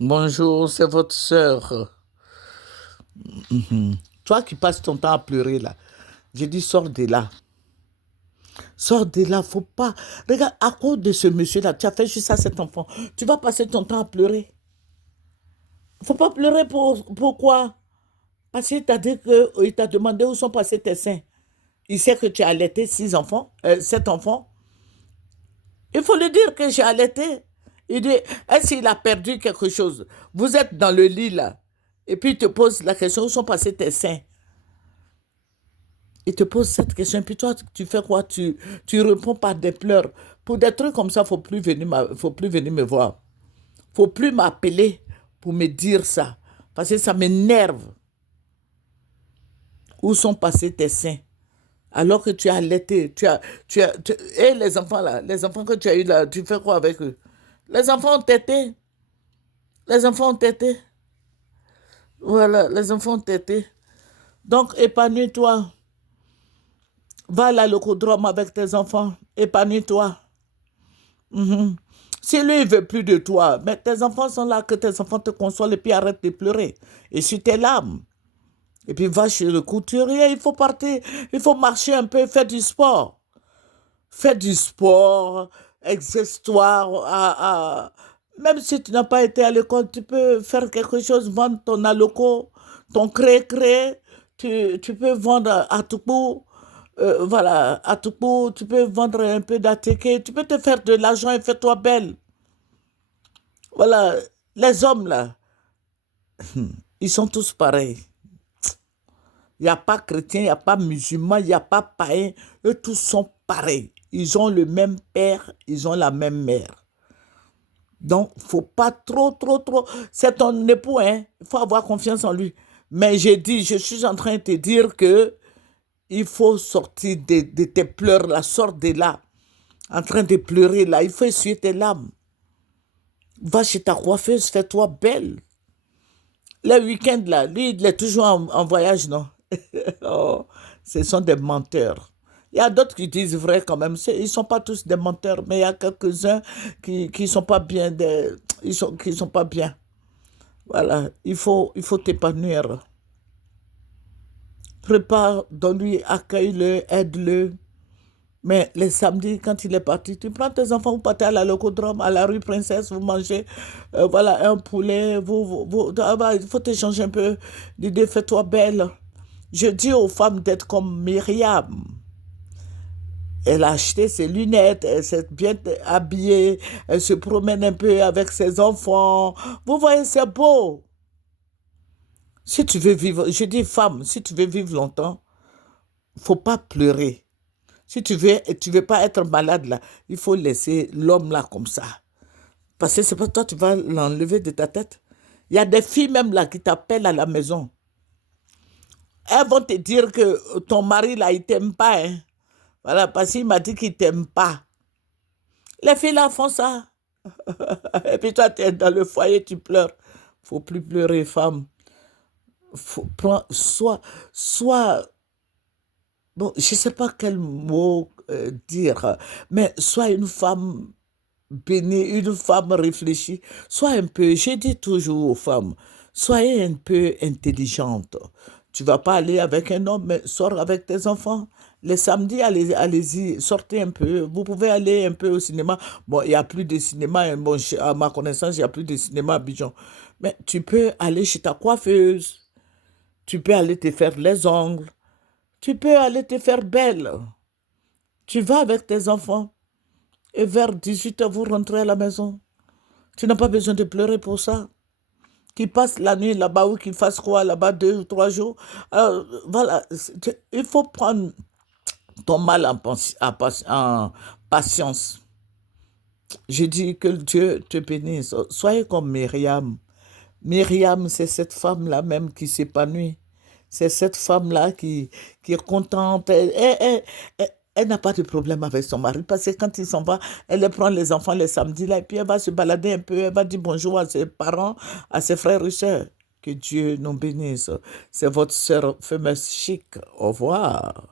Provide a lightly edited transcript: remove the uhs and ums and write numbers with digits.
Bonjour, c'est votre sœur. Mhm. Toi qui passes ton temps à pleurer là, j'ai dit sors de là. Sors de là, faut pas. Regarde, à cause de ce monsieur-là, tu as fait juste à cet enfant. Tu vas passer ton temps à pleurer. Faut pas pleurer pourquoi? Parce qu'il t'a dit que, il t'a demandé où sont passés tes seins. Il sait que tu as allaité 6 enfants, 7 enfants. Il faut lui dire que j'ai allaité. Il dit, est-ce qu'il a perdu quelque chose? Vous êtes dans le lit là. Et puis il te pose la question, où sont passés tes seins? Il te pose cette question, et puis toi, tu fais quoi? Tu réponds par des pleurs. Pour des trucs comme ça, il ne faut plus venir, faut plus venir me voir. Il ne faut plus m'appeler pour me dire ça. Parce que ça m'énerve. Où sont passés tes seins? Alors que tu as allaité, et les enfants là, les enfants que tu as eu là, tu fais quoi avec eux? Les enfants ont tété. Les enfants ont tété. Voilà, les enfants ont tété. Donc, épanouis-toi. Va à la locodrome avec tes enfants. Épanouis-toi. Mhm. Si lui, il veut plus de toi, mais tes enfants sont là, que tes enfants te consolent et puis arrête de pleurer. Et sur tes larmes. Et puis va chez le couturier, il faut partir, il faut marcher un peu, faire du sport. Fais du sport, exerce-toi. Même si tu n'as pas été à l'école, tu peux faire quelque chose, vendre ton aloco, ton cré-cré. Tu peux vendre à tout bout. Voilà, à tout bout, tu peux vendre un peu d'attiqué. Tu peux te faire de l'argent et fais-toi belle. Voilà, les hommes là, ils sont tous pareils. Il n'y a pas chrétien, il n'y a pas musulman, il n'y a pas païen. Eux tous sont pareils. Ils ont le même père, ils ont la même mère. Donc, faut pas trop, trop, trop. C'est ton époux, hein. Il faut avoir confiance en lui. Mais j'ai dit, je suis en train de te dire que il faut sortir de tes pleurs là, sors de là. En train de pleurer là, il faut essuyer tes larmes. Va chez ta coiffeuse, fais-toi belle. Le week-end là, lui, il est toujours en voyage, non? Oh, ce sont des menteurs. Il y a d'autres qui disent vrai quand même. Ils ne sont pas tous des menteurs, mais il y a quelques-uns qui sont pas bien. Qui sont pas bien. Voilà, il faut t'épanouir. Prépare, donne-lui, accueille-le, aide-le. Mais les samedis, quand il est parti, tu prends tes enfants, vous partez à la locodrome, à la rue Princesse, vous mangez voilà, un poulet, il faut t'échanger un peu d'idées, fais-toi belle. Je dis aux femmes d'être comme Myriam. Elle a acheté ses lunettes, elle s'est bien habillée, elle se promène un peu avec ses enfants. Vous voyez, c'est beau. Si tu veux vivre, je dis femme, si tu veux vivre longtemps, faut pas pleurer. Si tu veux pas être malade là, il faut laisser l'homme là comme ça. Parce que c'est pas toi, tu vas l'enlever de ta tête. Il y a des filles même là qui t'appellent à la maison. Elles vont te dire que ton mari là, il t'aime pas, hein. Voilà, parce qu'il m'a dit qu'il t'aime pas. Les filles là font ça. Et puis toi, tu es dans le foyer, tu pleures. Faut plus pleurer, femme. Soit, bon, je sais pas quel mot dire, mais sois une femme bénie, une femme réfléchie. Sois un peu, je dis toujours aux femmes, soyez un peu intelligente. Tu vas pas aller avec un homme, mais sors avec tes enfants. Les samedis, allez-y, sortez un peu. Vous pouvez aller un peu au cinéma. Bon, il n'y a plus de cinéma, hein. Bon, à ma connaissance, il n'y a plus de cinéma à Abidjan. Mais tu peux aller chez ta coiffeuse. Tu peux aller te faire les ongles. Tu peux aller te faire belle. Tu vas avec tes enfants. Et vers 18 h, vous rentrez à la maison. Tu n'as pas besoin de pleurer pour ça. Qu'ils passent la nuit là-bas ou qu'ils fassent quoi là-bas 2 ou 3 jours. Voilà, il faut prendre ton mal en patience. Je dis que Dieu te bénisse. Soyez comme Myriam. Myriam, c'est cette femme-là même qui s'épanouit. C'est cette femme-là qui est contente. Elle n'a pas de problème avec son mari parce que quand il s'en va, elle prend les enfants les samedis là et puis elle va se balader un peu. Elle va dire bonjour à ses parents, à ses frères et sœurs. Que Dieu nous bénisse. C'est votre sœur fameuse chic. Au revoir.